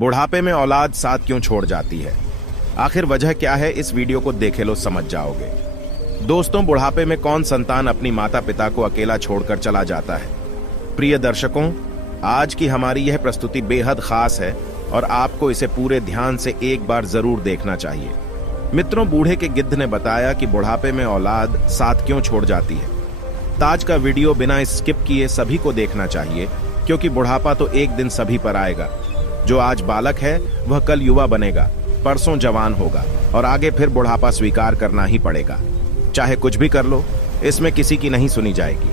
बुढ़ापे में औलाद साथ क्यों छोड़ जाती है, आखिर वजह क्या है, इस वीडियो को देखे लो समझ जाओगे। दोस्तों, बुढ़ापे में कौन संतान अपनी माता पिता को अकेला छोड़कर चला जाता है? प्रिय दर्शकों, आज की हमारी यह प्रस्तुति बेहद खास है और आपको इसे पूरे ध्यान से एक बार जरूर देखना चाहिए। मित्रों, बूढ़े के गिद्ध ने बताया कि बुढ़ापे में औलाद साथ क्यों छोड़ जाती है। आज का वीडियो बिना स्किप किए सभी को देखना चाहिए, क्योंकि बुढ़ापा तो एक दिन सभी पर आएगा। जो आज बालक है वह कल युवा बनेगा, परसों जवान होगा और आगे फिर बुढ़ापा स्वीकार करना ही पड़ेगा। चाहे कुछ भी कर लो, इसमें किसी की नहीं सुनी जाएगी।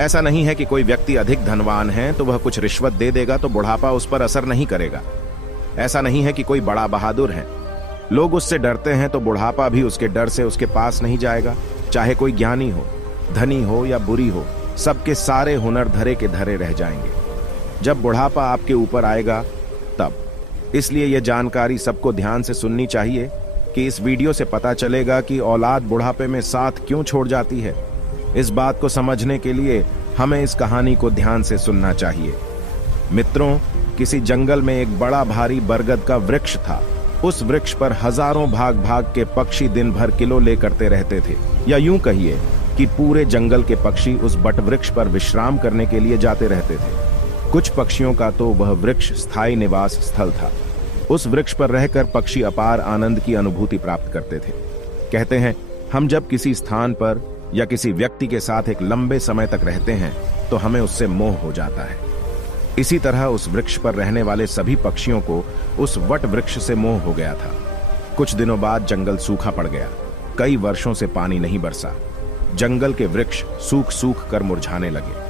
ऐसा नहीं है कि कोई व्यक्ति अधिक धनवान है तो वह कुछ रिश्वत दे देगा तो बुढ़ापा उस पर असर नहीं करेगा। ऐसा नहीं है कि कोई बड़ा बहादुर है, लोग उससे डरते हैं तो बुढ़ापा भी उसके डर से उसके पास नहीं जाएगा। चाहे कोई ज्ञानी हो, धनी हो या बुरी हो, सबके सारे हुनर धरे के धरे रह जाएंगे जब बुढ़ापा आपके ऊपर आएगा तब। इसलिए यह जानकारी सबको ध्यान से सुननी चाहिए कि इस वीडियो से पता चलेगा कि औलाद बुढ़ापे में साथ क्यों छोड़ जाती है। इस बात को समझने के लिए हमें इस कहानी को ध्यान से सुनना चाहिए। मित्रों, किसी जंगल में एक बड़ा भारी बरगद का वृक्ष था। उस वृक्ष पर हजारों भाग भाग के पक्षी दिन भर किलोले करते रहते थे, या यूं कहिए कि पूरे जंगल के पक्षी उस बट वृक्ष पर विश्राम करने के लिए जाते रहते थे। कुछ पक्षियों का तो वह वृक्ष स्थायी निवास स्थल था। उस वृक्ष पर रहकर पक्षी अपार आनंद की अनुभूति प्राप्त करते थे। कहते हैं, हम जब किसी स्थान पर या किसी व्यक्ति के साथ एक लंबे समय तक रहते हैं तो हमें उससे मोह हो जाता है। इसी तरह उस वृक्ष पर रहने वाले सभी पक्षियों को उस वट वृक्ष से मोह हो गया था। कुछ दिनों बाद जंगल सूखा पड़ गया। कई वर्षों से पानी नहीं बरसा। जंगल के वृक्ष सूख सूख कर मुरझाने लगे।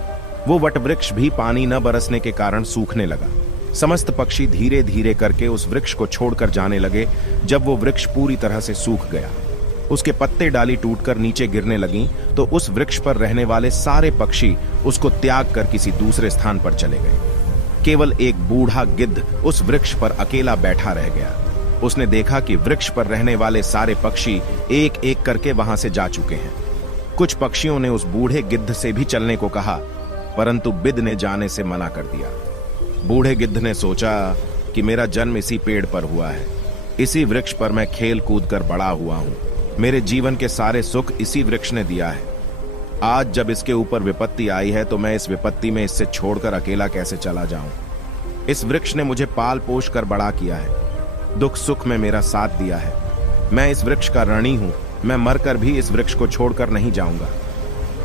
वो वट वृक्ष भी पानी न बरसने के कारण सूखने लगा। समस्त पक्षी धीरे धीरे करके उस वृक्ष को छोड़कर जाने लगे। जब वो वृक्ष पूरी तरह से सूख गया, उसके पत्ते डाली टूटकर नीचे गिरने लगीं, तो उस वृक्ष पर रहने वाले सारे पक्षी उसको त्याग कर किसी दूसरे स्थान पर चले गए। केवल एक बूढ़ा गिद्ध उस वृक्ष पर अकेला बैठा रह गया। उसने देखा कि वृक्ष पर रहने वाले सारे पक्षी एक एक करके वहां से जा चुके हैं। कुछ पक्षियों ने उस बूढ़े गिद्ध से भी चलने को कहा, परंतु बिद ने जाने से मना कर दिया। बूढ़े गिद्ध ने सोचा कि मेरा जन्म इसी पेड़ पर हुआ है, इसी वृक्ष पर मैं खेल कूद कर बड़ा हुआ हूं, मेरे जीवन के सारे सुख इसी वृक्ष ने दिया है। आज जब इसके ऊपर विपत्ति आई है तो मैं इस विपत्ति में इससे छोड़कर अकेला कैसे चला जाऊं। इस वृक्ष ने मुझे पाल पोष कर बड़ा किया है, दुख सुख में मेरा साथ दिया है। मैं इस वृक्ष का ऋणी हूं, मैं मरकर भी इस वृक्ष को छोड़कर नहीं जाऊंगा।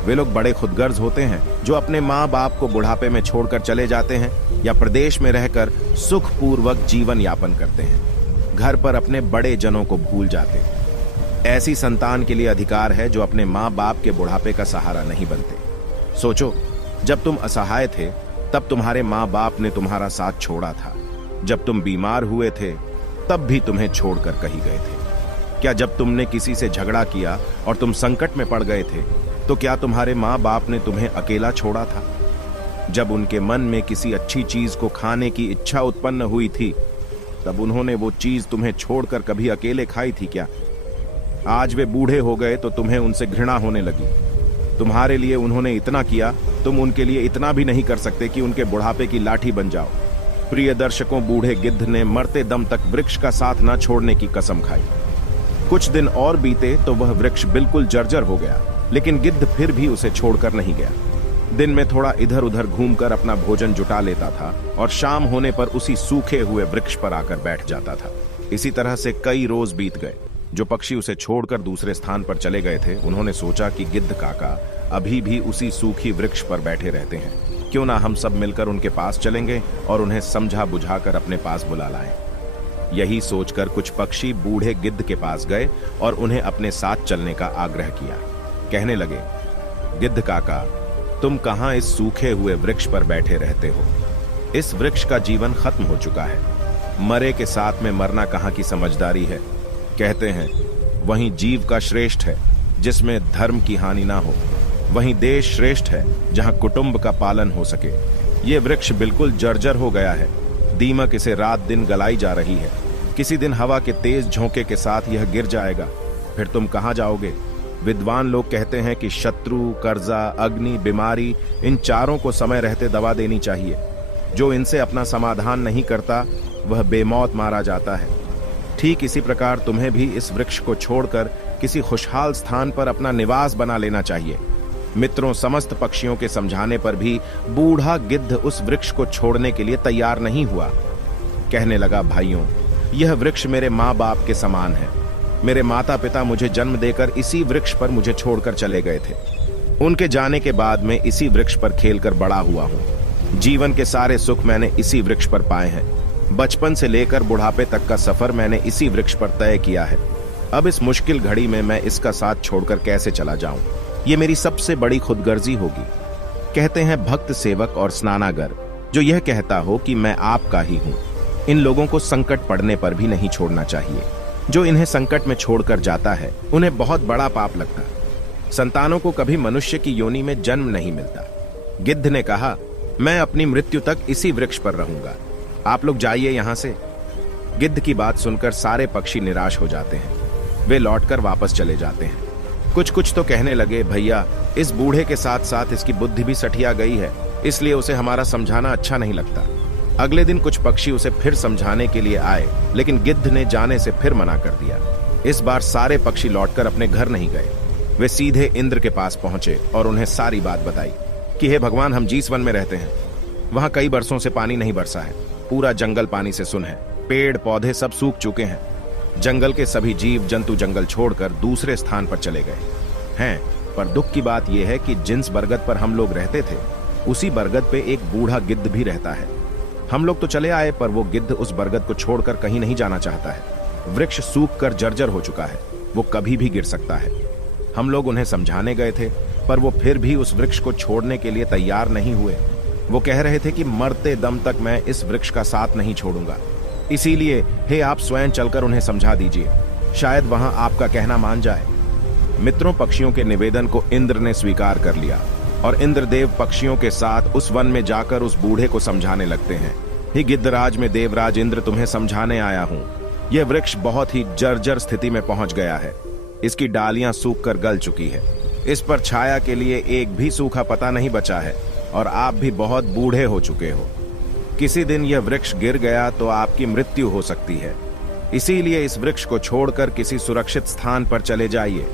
वे लोग बड़े खुदगर्ज होते हैं जो अपने माँ बाप को बुढ़ापे में छोड़कर चले जाते हैं या प्रदेश में रहकर सुखपूर्वक जीवन यापन करते हैं, घर पर अपने बड़े जनों को भूल जाते हैं। ऐसी संतान के लिए अधिकार है जो अपने माँ बाप के बुढ़ापे का सहारा नहीं बनते। सोचो, जब तुम असहाय थे तब तुम्हारे माँ बाप ने तुम्हारा साथ छोड़ा था। जब तुम बीमार हुए थे तब भी तुम्हें छोड़कर कहीं गए थे। क्या जब तुमने किसी से झगड़ा किया और तुम संकट में पड़ गए थे तो क्या तुम्हारे माँ बाप ने तुम्हें अकेला छोड़ा था? जब उनके मन में किसी अच्छी चीज को खाने की इच्छा उत्पन्न हुई थी तब उन्होंने वो चीज तुम्हें छोड़कर कभी अकेले खाई थी क्या? आज वे बूढ़े हो गए तो तुम्हें उनसे घृणा होने लगी। तुम्हारे लिए उन्होंने इतना किया, तुम उनके लिए इतना भी नहीं कर सकते कि उनके बुढ़ापे की लाठी बन जाओ। प्रिय दर्शकों, बूढ़े गिद्ध ने मरते दम तक वृक्ष का साथ न छोड़ने की कसम खाई। कुछ दिन और बीते तो वह वृक्ष बिल्कुल जर्जर हो गया, लेकिन गिद्ध फिर भी उसे छोड़कर नहीं गया। दिन में थोड़ा इधर उधर घूमकर अपना भोजन जुटा लेता था और शाम होने पर उसी सूखे हुए वृक्ष पर आकर बैठ जाता था। इसी तरह से कई रोज बीत गए। जो पक्षी उसे छोड़कर दूसरे स्थान पर चले गए थे, उन्होंने सोचा कि गिद्ध काका अभी भी उसी सूखी वृक्ष पर बैठे रहते हैं, क्यों ना हम सब मिलकर उनके पास चलेंगे और उन्हें समझा बुझाकर अपने पास बुला लाएं। यही सोचकर कुछ पक्षी बूढ़े गिद्ध के पास गए और उन्हें अपने साथ चलने का आग्रह किया। कहने लगे, गिद्ध काका, तुम कहां इस सूखे हुए वृक्ष पर बैठे रहते हो? इस वृक्ष का जीवन खत्म हो चुका है। मरे के साथ में मरना कहां की समझदारी है। कहते हैं, वहीं जीव का श्रेष्ठ है जिसमें धर्म की हानि ना हो, वहीं देश श्रेष्ठ है जहां कुटुंब का पालन हो सके। ये वृक्ष बिल्कुल जर्जर हो गया है। दीमक इसे रात दिन गलाई जा रही है। किसी दिन हवा के तेज झोंके के साथ यह गिर जाएगा, फिर तुम कहां जाओगे? विद्वान लोग कहते हैं कि शत्रु, कर्जा, अग्नि, बीमारी, इन चारों को समय रहते दवा देनी चाहिए। जो इनसे अपना समाधान नहीं करता वह बेमौत मारा जाता है। ठीक इसी प्रकार तुम्हें भी इस वृक्ष को छोड़कर किसी खुशहाल स्थान पर अपना निवास बना लेना चाहिए। मित्रों, समस्त पक्षियों के समझाने पर भी बूढ़ा गिद्ध उस वृक्ष को छोड़ने के लिए तैयार नहीं हुआ। कहने लगा, भाइयों, यह वृक्ष मेरे माँ बाप के समान है। मेरे माता पिता मुझे जन्म देकर इसी वृक्ष पर मुझे छोड़कर चले गए थे। उनके जाने के बाद मैं इसी वृक्ष पर खेलकर बड़ा हुआ हूँ। जीवन के सारे सुख मैंने इसी वृक्ष पर पाए हैं। बचपन से लेकर बुढ़ापे तक का सफर मैंने इसी वृक्ष पर तय किया है। अब इस मुश्किल घड़ी में मैं इसका साथ छोड़कर कैसे चला जाऊं? ये मेरी सबसे बड़ी खुदगर्जी होगी। कहते हैं भक्त सेवक और स्नानागर, जो यह कहता हो कि मैं आपका ही हूं। इन लोगों को संकट पड़ने पर भी नहीं छोड़ना चाहिए। जो इन्हें संकट में छोड़कर जाता है उन्हें बहुत बड़ा पाप लगता है। संतानों को कभी मनुष्य की योनि में जन्म नहीं मिलता। गिद्ध ने कहा, मैं अपनी मृत्यु तक इसी वृक्ष पर रहूंगा। आप लोग जाइए यहां से। गिद्ध की बात सुनकर सारे पक्षी निराश हो जाते हैं। वे लौटकर वापस चले जाते हैं। कुछ तो कहने लगे, भैया, इस बूढ़े के साथ साथ इसकी बुद्धि भी सठिया गई है, इसलिए उसे हमारा समझाना अच्छा नहीं लगता। अगले दिन कुछ पक्षी उसे फिर समझाने के लिए आए, लेकिन गिद्ध ने जाने से फिर मना कर दिया। इस बार सारे पक्षी लौटकर अपने घर नहीं गए। वे सीधे इंद्र के पास पहुंचे और उन्हें सारी बात बताई कि हे भगवान, हम जीस वन में रहते हैं। वहां कई बरसों से पानी नहीं बरसा है। पूरा जंगल पानी से सुन है। पेड़ पौधे सब सूख चुके हैं। जंगल के सभी जीव जंतु जंगल छोड़कर दूसरे स्थान पर चले गए हैं। पर दुख की बात यह है कि जिस बरगद पर हम लोग रहते थे, उसी बरगद पे एक बूढ़ा गिद्ध भी रहता है। हम लोग तो चले आए, पर वो गिद्ध उस बरगद को छोड़कर कहीं नहीं जाना चाहता है। वृक्ष सूख कर जर्जर हो चुका है, वो कभी भी गिर सकता है। हम लोग उन्हें समझाने गए थे, पर वो फिर भी उस वृक्ष को छोड़ने के लिए तैयार नहीं हुए। वो कह रहे थे कि मरते दम तक मैं इस वृक्ष का साथ नहीं छोड़ूंगा। इसीलिए हे आप स्वयं चलकर उन्हें समझा दीजिए, शायद वहां आपका कहना मान जाए। मित्रों, पक्षियों के निवेदन को इंद्र ने स्वीकार कर लिया और इंद्रदेव पक्षियों के साथ उस वन में जाकर उस बूढ़े को समझाने लगते हैं। हे गिद्धराज में देवराज इंद्र, तुम्हें समझाने आया हूं। यह वृक्ष बहुत ही जर्जर स्थिति में पहुंच गया है। इसकी डालियां सूखकर गल चुकी है। इस पर छाया के लिए एक भी सूखा पत्ता नहीं बचा है और आप भी बहुत बूढ़े हो चुके हो। किसी दिन यह वृक्ष गिर गया तो आपकी मृत्यु हो सकती है। इसीलिए इस वृक्ष को छोड़कर किसी सुरक्षित स्थान पर चले जाइए।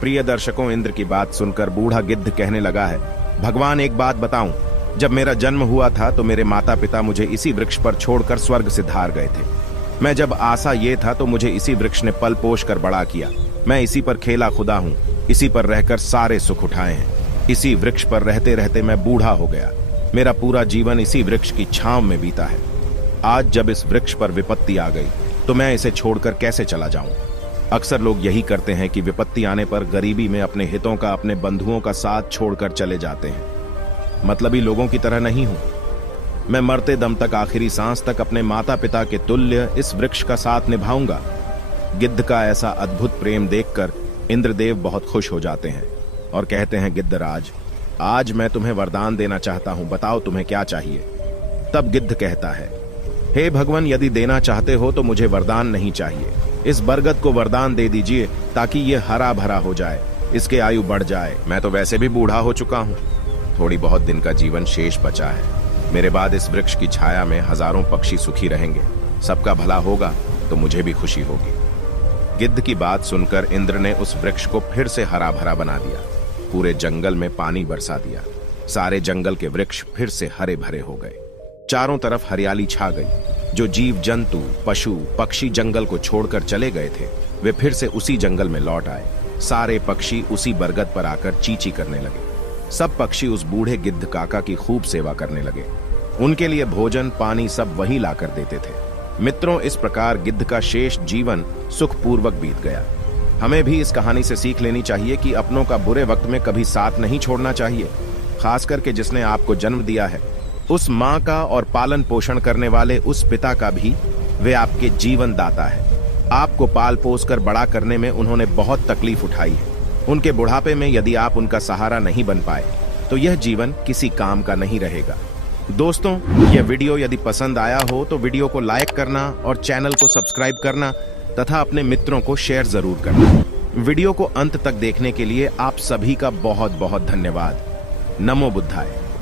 प्रिय दर्शकों, इंद्र की बात सुनकर बूढ़ा गिद्ध कहने लगा है, भगवान, एक बात बताऊं, जब मेरा जन्म हुआ था तो मेरे माता पिता मुझे इसी वृक्ष पर छोड़कर स्वर्ग सिधार गए थे। मैं जब आशा ये था तो मुझे इसी वृक्ष ने पल पोष कर बड़ा किया। मैं इसी पर खेला खुदा हूँ, इसी पर रहकर सारे सुख उठाए हैं। इसी वृक्ष पर रहते रहते मैं बूढ़ा हो गया। मेरा पूरा जीवन इसी वृक्ष की छांव में बीता है। आज जब इस वृक्ष पर विपत्ति आ गई तो मैं इसे छोड़कर कैसे चला जाऊं? अक्सर लोग यही करते हैं कि विपत्ति आने पर गरीबी में अपने हितों का, अपने बंधुओं का साथ छोड़कर चले जाते हैं। मतलबी लोगों की तरह नहीं हूं। मैं मरते दम तक, आखिरी सांस तक अपने माता पिता के तुल्य इस वृक्ष का साथ निभाऊंगा। गिद्ध का ऐसा अद्भुत प्रेम देखकर इंद्रदेव बहुत खुश हो जाते हैं और कहते हैं, गिद्धराज, आज मैं तुम्हें वरदान देना चाहता हूं, बताओ तुम्हें क्या चाहिए। तब गिद्ध कहता है, हे भगवान, यदि देना चाहते हो तो मुझे वरदान नहीं चाहिए। इस बरगद को वरदान दे दीजिए ताकि यह हरा भरा हो जाए, इसके आयु बढ़ जाए। मैं तो वैसे भी बूढ़ा हो चुका हूं। थोड़ी बहुत दिन का जीवन शेष बचा है। मेरे बाद इस वृक्ष की छाया में हजारों पक्षी सुखी रहेंगे। सबका भला होगा तो मुझे भी खुशी होगी। गिद्ध की बात सुनकर इंद्र ने उस वृक्ष को फिर से हरा भरा बना दिया। पूरे जंगल में पानी बरसा दिया। सारे जंगल के वृक्ष फिर से हरे भरे हो गए। चारों तरफ हरियाली छा गई। जो जीव जंतु, पशु, पक्षी जंगल को छोड़कर चले गए थे, वे फिर से उसी जंगल में लौट आए। सारे पक्षी उसी बरगद पर आकर चींची करने लगे। सब पक्षी उस बूढ़े गिद्ध काका की खूब सेवा करने लगे। उनके लिए भोजन पानी सब वही लाकर देते थे। मित्रों, इस प्रकार गिद्ध का शेष जीवन सुखपूर्वक बीत गया। हमें भी इस कहानी से सीख लेनी चाहिए कि अपनों का बुरे वक्त में कभी साथ नहीं छोड़ना चाहिए। खास करके जिसने आपको जन्म दिया है, उस माँ का और पालन पोषण करने वाले उस पिता का भी। वे आपके जीवन दाता है। आपको पाल पोस कर बड़ा करने में उन्होंने बहुत तकलीफ उठाई है। उनके बुढ़ापे में यदि आप उनका सहारा नहीं बन पाए तो यह जीवन किसी काम का नहीं रहेगा। दोस्तों, यह वीडियो यदि पसंद आया हो तो वीडियो को लाइक करना और चैनल को सब्सक्राइब करना तथा अपने मित्रों को शेयर जरूर करना। वीडियो को अंत तक देखने के लिए आप सभी का बहुत बहुत धन्यवाद। नमो बुद्धाय।